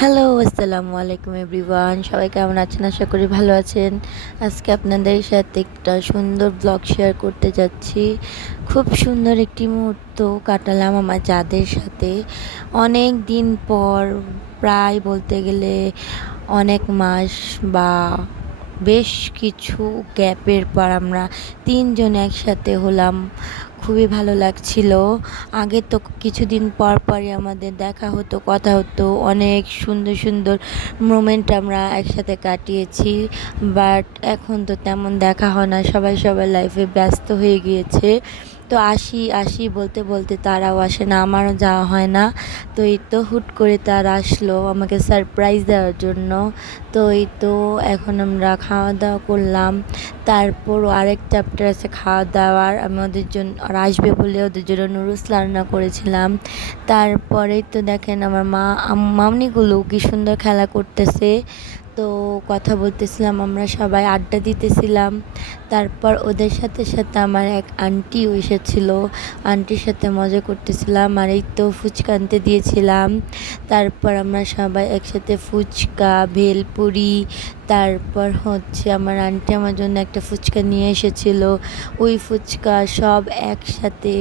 Hello, আসসালামু আলাইকুম everyone. সবাই কেমন আছেন? আশা করি ভালো আছেন। আজকে আপনাদের সাথে একটা সুন্দর ব্লগ শেয়ার করতে যাচ্ছি। খুব সুন্দর একটি মুহূর্ত কাটালাম আমার যাদের সাথে। অনেক দিন পর, প্রায় বলতে গেলে অনেক মাস বা বেশ কিছু গ্যাপের পর আমরা তিনজন একসাথে হলাম। খুবই ভালো লাগছিল। আগে তো কিছুদিন পর পরই আমাদের দেখা হতো, কথা হতো, অনেক সুন্দর সুন্দর মোমেন্ট আমরা একসাথে কাটিয়েছি। বাট এখন তো তেমন দেখা হয় না, সবাই সবার লাইফে ব্যস্ত হয়ে গিয়েছে। তো আসি আসি বলতে বলতে তারাও আসে না, আমারও যাওয়া হয় না। তো এই তো হুট করে তারা আসলো আমাকে সারপ্রাইজ দেওয়ার জন্য। তো এই তো এখন আমরা খাওয়া দাওয়া করলাম। তারপরও আরেক চ্যাপ্টার আছে খাওয়া দাওয়ার। আমি ওদের জন্য, ওরা আসবে বলে ওদের জন্য নুডলস রান্না করেছিলাম। তারপরেই তো দেখেন আমার মামনিগুলো কি সুন্দর খেলা করতেছে। তো কথা বলতেছিলাম, আমরা সবাই আড্ডা দিতেছিলাম। তারপর ওদের সাথে সাথে আমার এক আন্টিও এসেছিল, আন্টির সাথে মজা করতেছিলাম। আর এই তো ফুচকা আনতে দিয়েছিলাম। তারপর আমরা সবাই একসাথে ফুচকা, ভেলপুরি, তারপর হচ্ছে আমার আন্টি আমার জন্য একটা ফুচকা নিয়ে এসেছিল। ওই ফুচকা সব একসাথে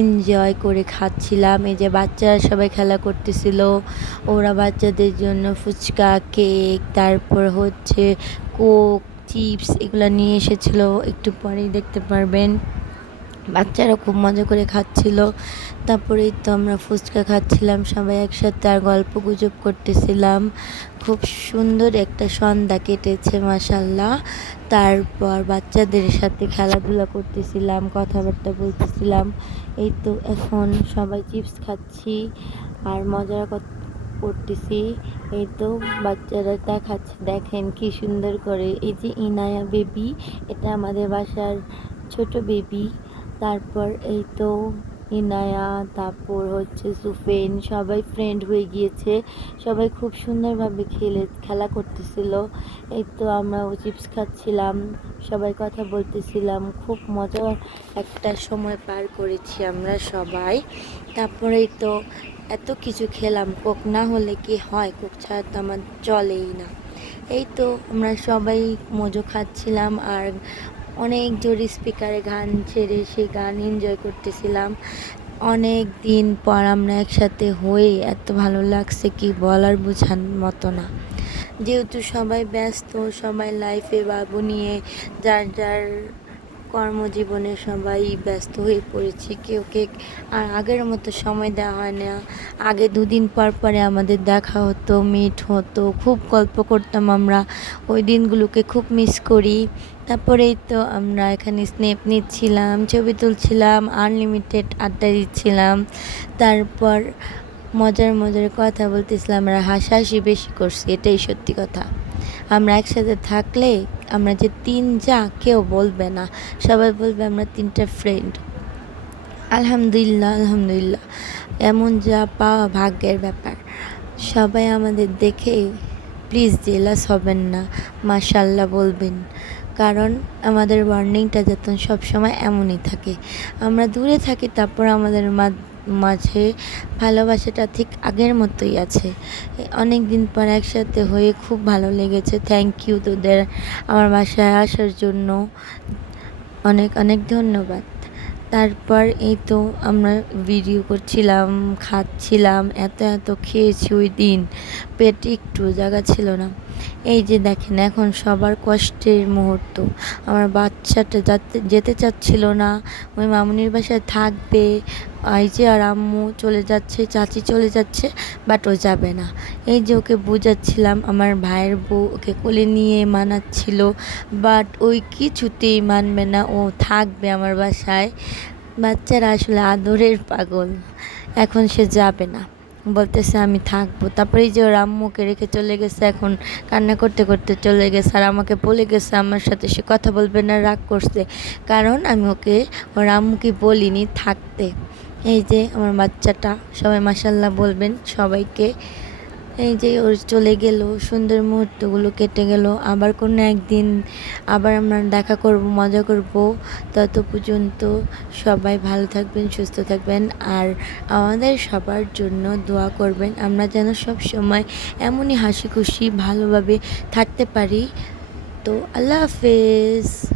এনজয় করে খাচ্ছিলাম। এই যে বাচ্চারা সবাই খেলা করতেছিল, ওরা বাচ্চাদের জন্য ফুচকা, কেক, তারপর হচ্ছে কোক, চিপস এগুলো নিয়ে এসেছিল। একটু পরেই দেখতে পারবেন। বাচ্চারা খুব মজা করে খাচ্ছিল। তারপরেই তো আমরা ফুচকা খাচ্ছিলাম সবাই একসাথে, আর গল্প গুজব করতেছিলাম। খুব সুন্দর একটা সন্ধ্যা কেটেছে মাশাল্লাহ। তারপর বাচ্চাদের সাথে খেলাধুলা করতেছিলাম, কথাবার্তা বলতেছিলাম। এই তো এখন সবাই চিপস খাচ্ছি আর মজার কথা করতেছি। এই তো বাচ্চারা দেখাচ্ছে, দেখেন কি সুন্দর করে। এই যে ইনায়া বেবি, এটা আমাদের বাসার ছোট বেবি। তারপর এই তো ইনায়া, তারপর হচ্ছে সুফেন, সবাই ফ্রেন্ড হয়ে গিয়েছে। সবাই খুব সুন্দরভাবে খেলা করতেছিল। এই তো আমরা চিপস খাচ্ছিলাম, সবাই কথা বলতেছিলাম। খুব মজার একটা সময় পার করেছি আমরা সবাই। তারপরেই তো এত কিছু খেলাম, কোক না হলে কি হয়, কোক ছাড়া তো আমার চলেই না। এই তো আমরা সবাই মজো খাচ্ছিলাম আর অনেক জোরে স্পিকারে গান ছেড়ে সেই গান এনজয় করতেছিলাম। অনেক দিন পর আমরা একসাথে হয়ে এত ভালো লাগছে কি বলার বোঝার মতো না। যেহেতু সবাই ব্যস্ত, সবাই লাইফে বাবু নিয়ে যার যার কর্মজীবনে সবাই ব্যস্ত হয়ে পড়েছি, কেউকে আর আগের মতো সময় দেওয়া হয় না। আগে দুদিন পর পরে আমাদের দেখা হতো, মিট হতো, খুব গল্প করতাম আমরা। ওই দিনগুলোকে খুব মিস করি। তারপরেই তো আমরা এখানে স্ন্যাপ নিচ্ছিলাম, ছবি তুলছিলাম, আনলিমিটেড আড্ডা দিচ্ছিলাম। তারপর মজার মজার কথা বলতেছিলাম, আমরা হাসাহাসি বেশি করছি, এটাই সত্যি কথা। আমরা একসাথে থাকলে আমরা যে তিন যা কেউ বলবে না, সবাই বলবে আমরা তিনটা ফ্রেন্ড। আলহামদুলিল্লাহ আলহামদুলিল্লাহ, এমন যা পাওয়া ভাগ্যের ব্যাপার। সবাই আমাদের দেখে প্লিজ জেলাস হবেন না, মাশাল্লাহ বলবেন। কারণ আমাদের বন্ডিংটা যত সবসময় এমনই থাকে। আমরা দূরে থাকি, তারপর আমাদের মাঝে ভালোবাসাটা ঠিক আগের মতোই আছে। অনেক দিন পর একসাথে হয়ে খুব ভালো লেগেছে। থ্যাংক ইউ তোদের আমার বাসায় আসার জন্য, অনেক অনেক ধন্যবাদ। তারপর এই তো আমরা ভিডিও করছিলাম, খাচ্ছিলাম, এত এত খেয়েছি ওই দিন, পেটে একটু জায়গা ছিল না। এই যে দেখেন এখন সবার কষ্টের মুহূর্ত। আমার বাচ্চাটা যেতে চাচ্ছিল না, ওই মামুনির বাসায় থাকবে। এই যে আর আম্মু চলে যাচ্ছে, চাচি চলে যাচ্ছে, বাট ও যাবে না। এই যে ওকে বুঝাচ্ছিলাম, আমার ভাইয়ের বউ ওকে কোলে নিয়ে মানাচ্ছিল, বাট ওই কিছুতেই মানবে না, ও থাকবে আমার বাসায়। বাচ্চারা আসলে আদরের পাগল। এখন সে যাবে না, বলতেছে আমি থাকবো। তারপরে এই যে ওর আম্মুকে রেখে চলে গেছে, এখন কান্না করতে করতে চলে গেছে। আর আমাকে বলে গেছে আমার সাথে সে কথা বলবে না, রাগ করছে, কারণ আমি ওকে ওর আম্মুকে বলিনি থাকতে। এই যে আমার বাচ্চাটা, সবাই মাশাল্লাহ বলবেন সবাইকে। এই যে ওর চলে গেল, সুন্দর মুহূর্তগুলো কেটে গেল। আবার কোনো একদিন আবার আমরা দেখা করব, মজা করব। তত পর্যন্ত সবাই ভালো থাকবেন, সুস্থ থাকবেন, আর আমাদের সবার জন্য দোয়া করবেন। আমরা যেন সব সময় এমনই হাসি খুশি ভালোভাবে থাকতে পারি। তো আল্লাহ হাফেজ।